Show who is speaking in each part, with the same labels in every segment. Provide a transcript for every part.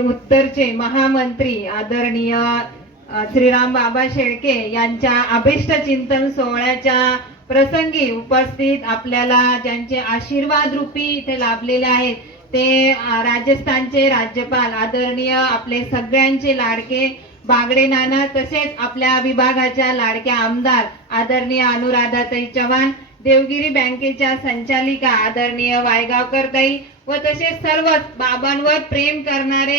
Speaker 1: उत्तरचे महामंत्री आदरणीय श्रीराम बाबा शेळके यांच्या अभिष्ट चिंतन सोहळ्याच्या प्रसंगी उपस्थित आपल्याला ज्यांचे आशीर्वाद रूपी इथे लाभलेले आहेत ते राजस्थानचे राज्यपाल आदरणीय आपले सगळ्यांचे लाडके बागडे नाना तसेच आपल्या विभागाच्या लाडक्या आमदार आदरणीय अनुराधाताई चव्हाण देवगिरी बँकेच्या संचालिका आदरणीय वायगावकर ताई व तसेच सर्वच बाबांवर प्रेम करणारे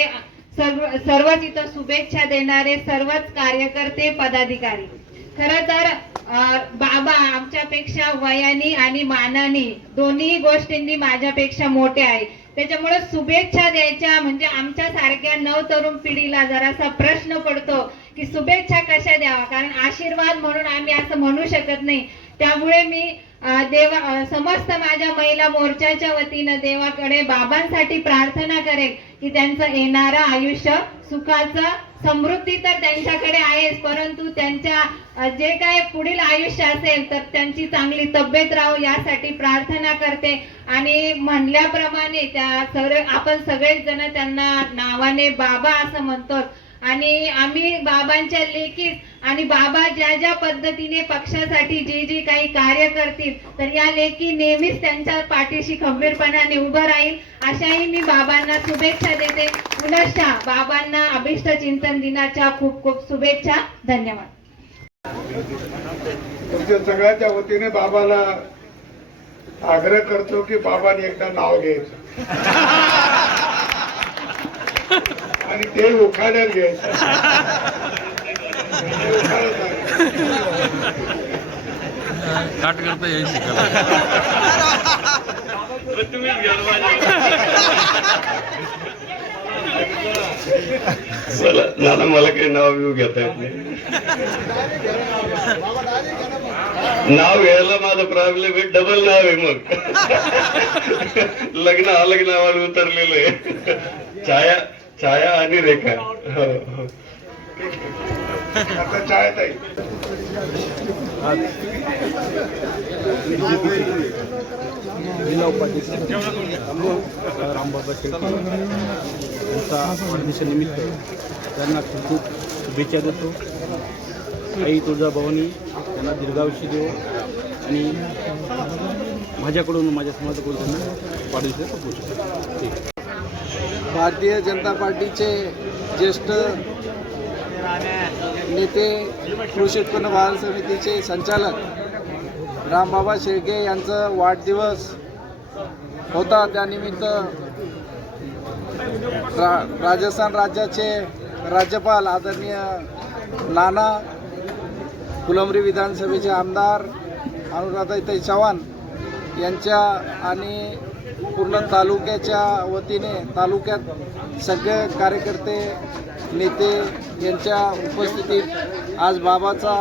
Speaker 1: सर्व सर्वच इथं शुभेच्छा देणारे सर्वच कार्यकर्ते पदाधिकारी. खर तर बाबा आमच्यापेक्षा वयानी आणि मानानी दोन्ही गोष्टींनी माझ्यापेक्षा मोठे आहे. त्याच्यामुळे शुभेच्छा द्यायच्या म्हणजे आमच्या सारख्या नवतरुण पिढीला जरासा प्रश्न पडतो की शुभेच्छा कशा द्यावा? कारण आशीर्वाद म्हणून आम्ही असं म्हणू शकत नाही. त्यामुळे मी देवा समस्त माझ्या महिला मोर्चाच्या वतीनं देवाकडे बाबांसाठी प्रार्थना करेल की त्यांचं येणारं आयुष्य सुखाचं समृद्धी तर त्यांच्याकडे आहेच परंतु त्यांच्या जे काय पुढील आयुष्य असेल तर त्यांची चांगली तब्येत राहू यासाठी प्रार्थना करते. आणि म्हणल्याप्रमाणे त्या सर्व आपण सगळेच जण त्यांना नावाने बाबा असं म्हणतो आणि आम्ही बाबांच्या लेखीत आणि बाबा ज्या ज्या पद्धतीने पक्षासाठी जे जे काही कार्य करतील तर या लेखी नेहमीच त्यांच्या पाठीशी खंबीरपणाने उभं राहील. अशाही मी बाबांना शुभेच्छा देते. पुनश्च बाबांना अभिष्ट चिंतन दिनाच्या खूप खूप शुभेच्छा. धन्यवाद.
Speaker 2: तुमच्या सगळ्याच्या वतीने बाबाला आग्रह करतो की बाबाने एकदा नाव घ्यायचं. ते उखाड्यात घ्यायचं.
Speaker 3: काट करता येईल
Speaker 4: मला नाना मला काही नाव बिव घेता येत नाही. नाव घ्यायला माझं प्रॉब्लेम आहे डबल नाव आहे मग. लग्न अलग नावाने उतरलेलं आहे. छाया छाया आणि रेखा. हो, हो.
Speaker 2: आता छाया आहे
Speaker 5: जिल्हा उपाध्यक्ष रामबाबा शेळके यांचा वाढदिवसानिमित्त त्यांना खूप खूप शुभेच्छा देतो. आई तुळजाभवानी त्यांना दीर्घायुष्य देव आणि माझ्याकडून माझ्या समाजाकडून त्यांना वाढदिवसाच्या खूप ठीक.
Speaker 6: भारतीय जनता पार्टीचे ज्येष्ठ नेते कृषी उत्पन्न बाजार समितीचे संचालक रामबाबा शेळके यांचं वाढदिवस होता. त्यानिमित्त रा राजस्थान राज्याचे राज्यपाल आदरणीय नाना फुलंबरी विधानसभेचे आमदार अनुराधाताई चव्हाण यांच्या आणि पूर्ण तालुक्याच्या वतीने तालुक्यात सगळे कार्यकर्ते नेते यांच्या उपस्थितीत आज बाबाचा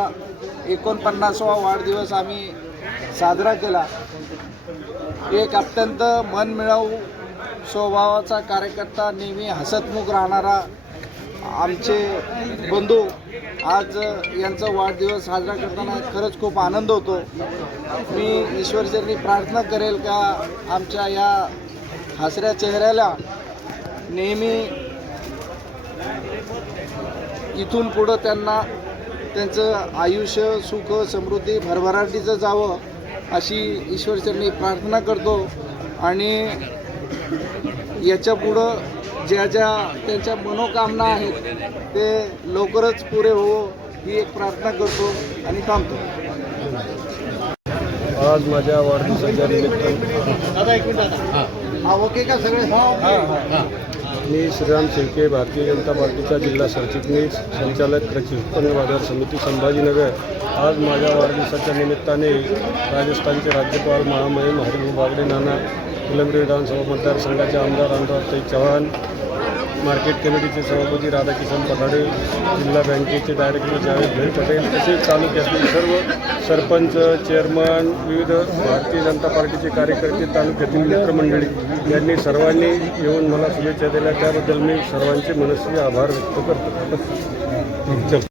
Speaker 6: एकोणपन्नासवा वाढदिवस आम्ही साजरा केला. एक अत्यंत मनमिळावू स्वभावाचा कार्यकर्ता नेहमी हसतमुख राहणारा आमचे बंधू आज यांचा वाढदिवस साजरा करताना खरंच खूप आनंद होतो. मी ईश्वरचरणी प्रार्थना करेल का आमच्या या हसऱ्या चेहऱ्याला नेहमी इथून पुढं त्यांना त्यांचं आयुष्य सुख समृद्धी भरभराटीचं जावं अशी ईश्वरचरणी प्रार्थना करतो. आणि याच्या पुढं ज्या ज्या त्यांच्या मनोकामना आहेत ते लवकरच पुरे हो ही एक प्रार्थना करतो आणि थांबतो.
Speaker 5: आज माझ्या वाढदिवसाच्या निमित्त
Speaker 6: ओके का सगळे?
Speaker 5: मी श्रीराम शेळके भारतीय जनता पार्टीचा जिल्हा सरचिटणीस संचालक कृषी उत्पन्न बाजार समिती संभाजीनगर. आज माझ्या वाढदिवसाच्या निमित्ताने राजस्थानचे राज्यपाल महामहिम हरिभाऊ बागडे नाना फुलंब्री विधानसभा मतदारसंघाचे आमदार अनुरागताई चव्हाण मार्केट कमिटीचे सभापती राधाकिशन पठाडे जिल्हा बँकेचे डायरेक्टर जावेद भाई पटेल तसेच तालुक्यातील सर्व सरपंच चेअरमन विविध भारतीय जनता पार्टीचे कार्यकर्ते तालुक्यातील मित्रमंडळी यांनी सर्वांनी येऊन मला शुभेच्छा दिल्या. त्याबद्दल मी सर्वांचे मनस्वी आभार व्यक्त करतो.